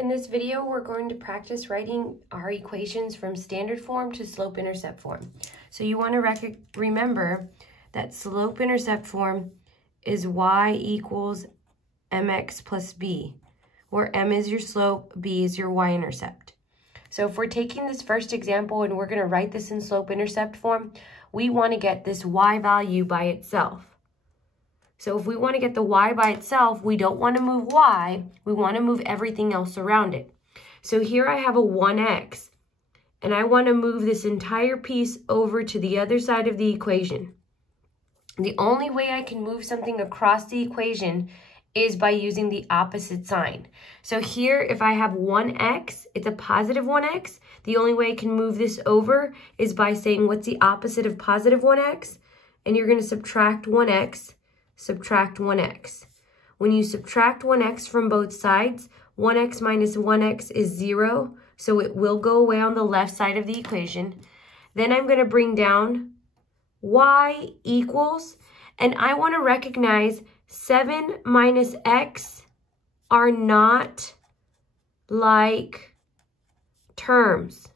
In this video, we're going to practice writing our equations from standard form to slope-intercept form. So you want to remember that slope-intercept form is y equals mx plus b, where m is your slope, b is your y-intercept. So if we're taking this first example and we're going to write this in slope-intercept form, we want to get this y value by itself. So if we want to get the y by itself, we don't want to move y, we want to move everything else around it. So here I have a 1x, and I want to move this entire piece over to the other side of the equation. The only way I can move something across the equation is by using the opposite sign. So here, if I have 1x, it's a positive 1x. The only way I can move this over is by saying, what's the opposite of positive 1x? And you're going to subtract 1x. Subtract 1x. When you subtract 1x from both sides, 1x minus 1x is 0, so it will go away on the left side of the equation. Then I'm going to bring down y equals, and I want to recognize 7 minus x are not like terms.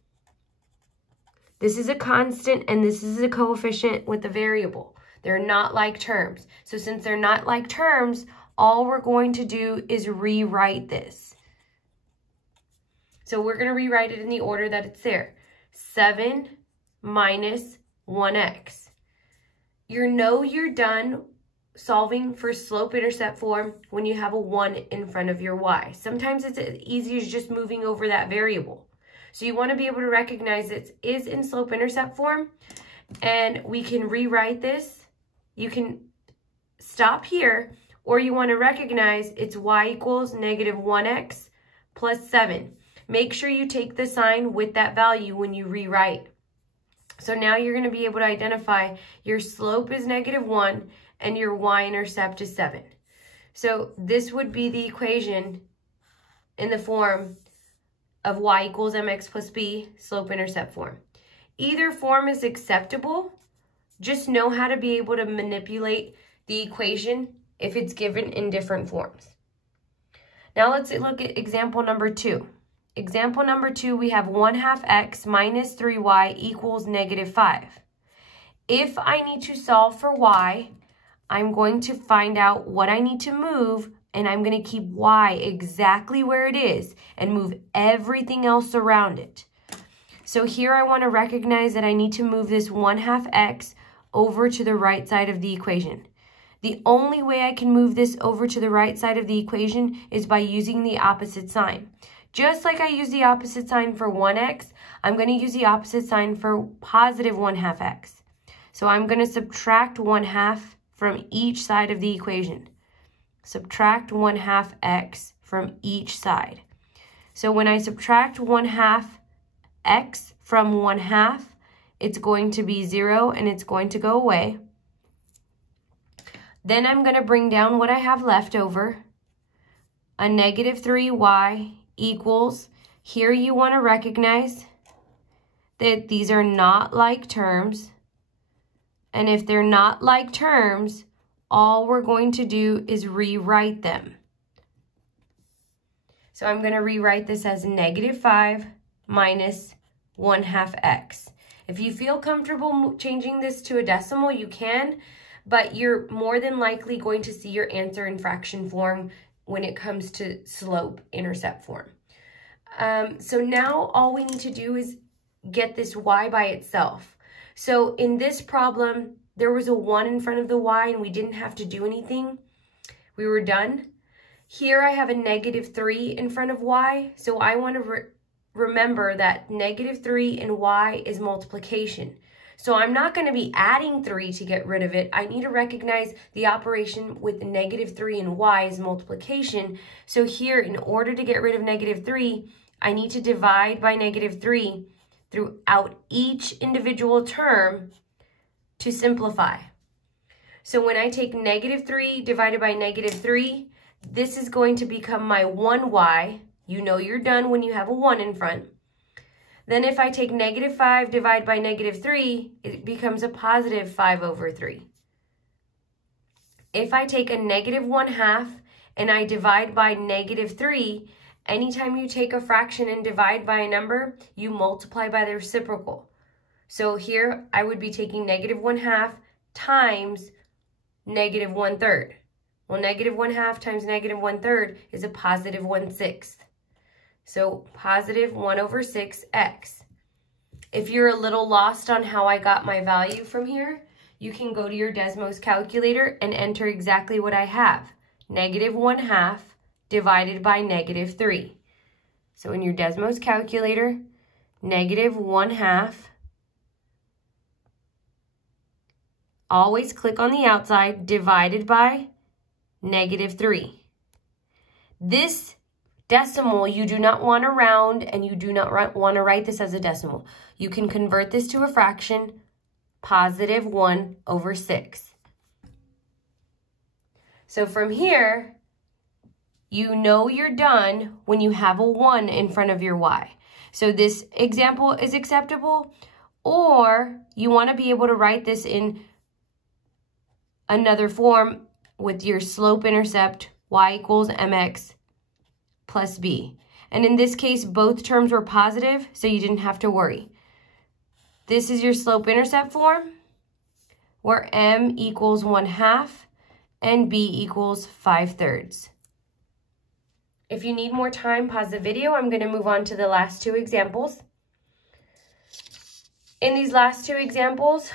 This is a constant and this is a coefficient with a variable. They're not like terms. So since they're not like terms, all we're going to do is rewrite this. So we're going to rewrite it in the order that it's there. 7 minus 1x. You're done solving for slope-intercept form when you have a 1 in front of your y. Sometimes it's as easy as just moving over that variable. So you want to be able to recognize it is in slope-intercept form, and we can rewrite this. You can stop here, or you want to recognize it's y equals negative 1x plus 7. Make sure you take the sign with that value when you rewrite. So now you're going to be able to identify your slope is negative 1 and your y-intercept is 7. So this would be the equation in the form of y equals mx plus b, slope-intercept form. Either form is acceptable. Just know how to be able to manipulate the equation if it's given in different forms. Now let's look at example number 2. Example number 2, we have 1/2 x minus 3y equals negative 5. If I need to solve for y, I'm going to find out what I need to move, and I'm going to keep y exactly where it is and move everything else around it. So here I want to recognize that I need to move this 1/2 x over to the right side of the equation. The only way I can move this over to the right side of the equation is by using the opposite sign. Just like I use the opposite sign for 1x, I'm going to use the opposite sign for positive 1/2 x. So I'm going to subtract 1/2 from each side of the equation. Subtract 1/2 x from each side. So when I subtract 1/2 x from 1/2, it's going to be 0 and it's going to go away. Then I'm going to bring down what I have left over. A negative 3y equals, here you want to recognize that these are not like terms. And if they're not like terms, all we're going to do is rewrite them. So I'm going to rewrite this as negative 5 minus 1/2 x. If you feel comfortable changing this to a decimal, you can, but you're more than likely going to see your answer in fraction form when it comes to slope-intercept form. So now all we need to do is get this y by itself. So in this problem, there was a 1 in front of the y and we didn't have to do anything. We were done. Here I have a negative 3 in front of y, so I want to remember that negative 3 and y is multiplication. So I'm not going to be adding 3 to get rid of it. I need to recognize the operation with negative 3 and y is multiplication. So here, in order to get rid of negative 3, I need to divide by negative 3 throughout each individual term to simplify. So when I take negative 3 divided by negative 3, this is going to become my 1y. You know you're done when you have a 1 in front. Then if I take negative 5 divided by negative 3, it becomes a positive 5 over 3. If I take a negative 1/2 and I divide by negative 3, Anytime you take a fraction and divide by a number, you multiply by the reciprocal. So here I would be taking -1/2 times -1/3. Well, -1/2 times -1/3 is a +1/6. So +1/6x. If you're a little lost on how I got my value from here, you can go to your Desmos calculator and enter exactly what I have. -1/2 divided by -3. So in your Desmos calculator, -1/2, always click on the outside, divided by -3. This decimal, you do not want to round, and you do not want to write this as a decimal. You can convert this to a fraction, +1/6. So from here, you know you're done when you have a 1 in front of your y. So this example is acceptable, or you want to be able to write this in another form with your slope-intercept, y equals mx plus b. And in this case, both terms were positive, so you didn't have to worry. This is your slope-intercept form, where m equals 1/2 and b equals 5/3. If you need more time, pause the video. I'm going to move on to the last two examples. In these last two examples,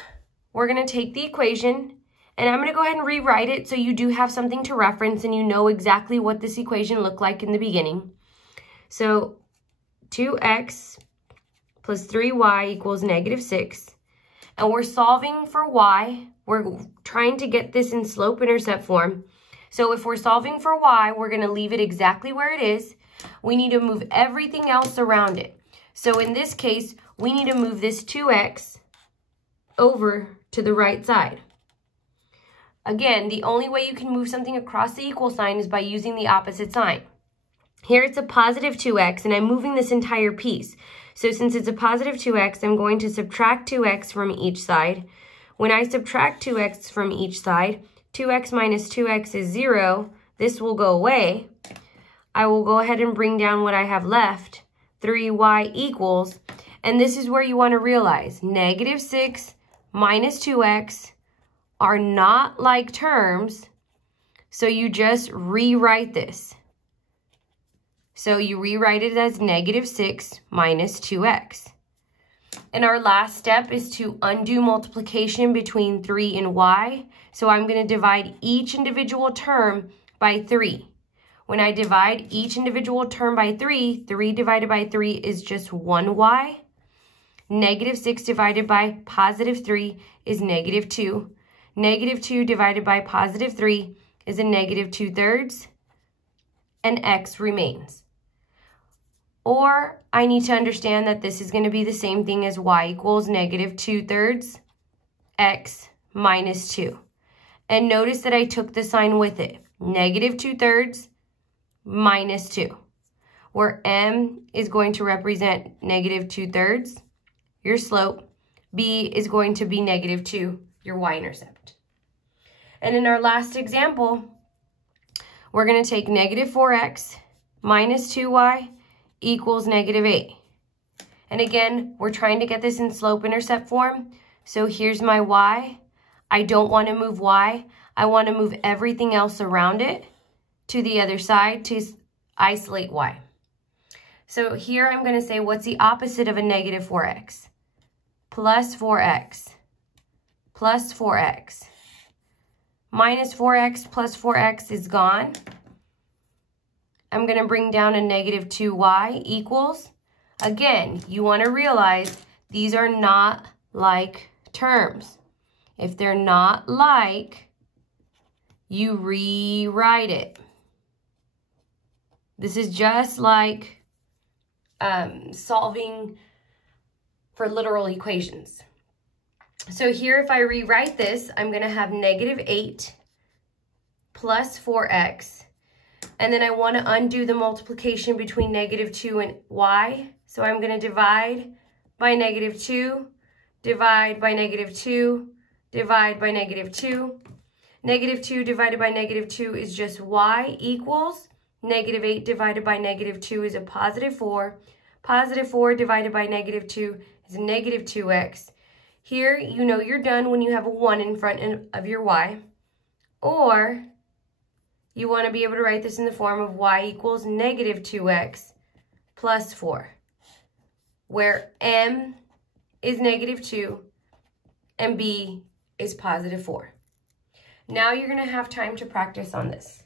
we're going to take the equation, and I'm going to go ahead and rewrite it so you do have something to reference and you know exactly what this equation looked like in the beginning. So 2x plus 3y equals -6. And we're solving for y. We're trying to get this in slope-intercept form. So if we're solving for y, we're going to leave it exactly where it is. We need to move everything else around it. So in this case, we need to move this 2x over to the right side. Again, the only way you can move something across the equal sign is by using the opposite sign. Here it's a +2x, and I'm moving this entire piece. So since it's a +2x, I'm going to subtract 2x from each side. When I subtract 2x from each side, 2x minus 2x is 0. This will go away. I will go ahead and bring down what I have left, 3y equals, and this is where you want to realize -6 minus 2x are not like terms, so you just rewrite this. So you rewrite it as -6 minus 2x. And our last step is to undo multiplication between 3 and y. So I'm going to divide each individual term by 3. When I divide each individual term by 3, 3 divided by 3 is just 1y. -6 divided by +3 is -2. -2 divided by +3 is a -2/3, and x remains. Or I need to understand that this is going to be the same thing as y equals -2/3 x minus 2. And notice that I took the sign with it, -2/3 minus 2, where m is going to represent -2/3, your slope, b is going to be -2, your y-intercept. And in our last example, we're going to take -4x minus 2y equals -8. And again, we're trying to get this in slope-intercept form. So here's my y. I don't want to move y. I want to move everything else around it to the other side to isolate y. So here I'm going to say, what's the opposite of a -4x? Plus 4x. Plus 4x. Minus 4x plus 4x is gone. I'm going to bring down a -2y equals. Again, you want to realize these are not like terms. If they're not like, you rewrite it. This is just like solving for literal equations. So here, if I rewrite this, I'm going to have -8 plus 4x. And then I want to undo the multiplication between -2 and y. So I'm going to divide by -2, divide by -2, divide by -2. -2 divided by -2 is just y equals Negative 8 divided by negative 2 is a positive 4. Positive 4 divided by negative 2 is a negative 2x. Here, you know you're done when you have a 1 in front of your y. Or you want to be able to write this in the form of y equals negative 2x plus 4, where m is negative 2 and b is positive 4. Now you're going to have time to practice on this.